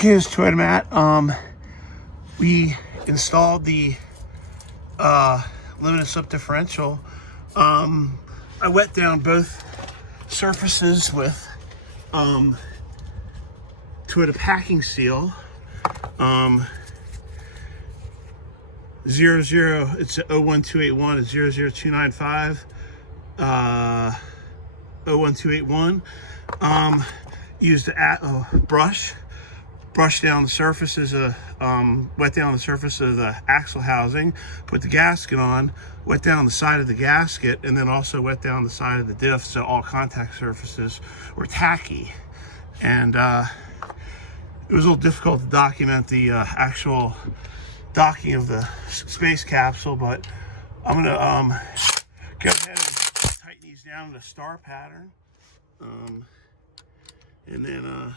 Okay, this is Toyota Matt. We installed the limited slip differential. I wet down both surfaces with Toyota packing seal. 00, it's a 01281, it's 00295, 01281. Used a brush down the surfaces of, wet down the surface of the axle housing, put the gasket on, wet down the side of the gasket, and then also wet down the side of the diff so all contact surfaces were tacky. And it was a little difficult to document the actual docking of the space capsule, but I'm gonna go ahead and tighten these down in a star pattern. And then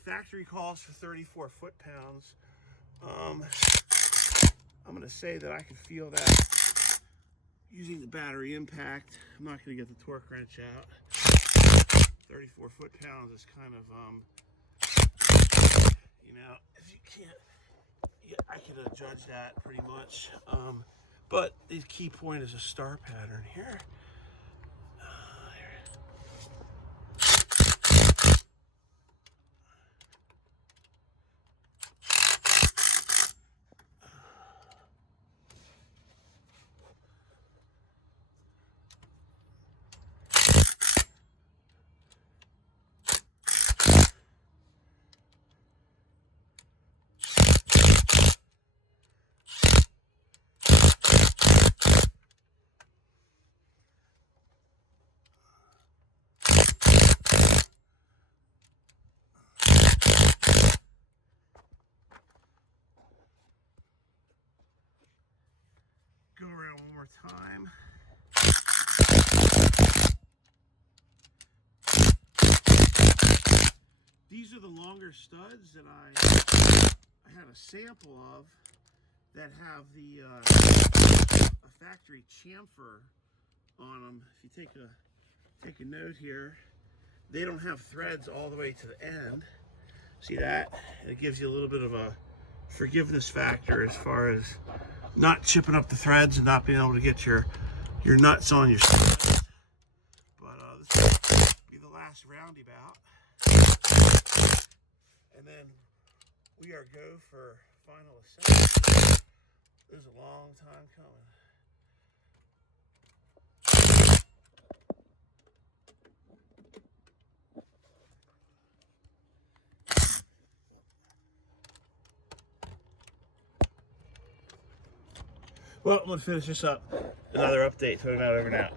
factory calls for 34 foot-pounds. I'm going to say that I can feel that using the battery impact. I'm not going to get the torque wrench out. 34 foot-pounds is kind of, you know, if you can't, yeah, I could judge that pretty much. But the key point is a star pattern here. Go around one more time. These are the longer studs that I had a sample of that have the a factory chamfer on them. If you take a note here, they don't have threads all the way to the end. See that? It gives you a little bit of a forgiveness factor as far as not chipping up the threads and not being able to get your nuts on your studs. But this will be the last roundabout. And then we are go for final assembly. This is a long time coming. Well, I'm going to finish this up. Another update, put it out over now.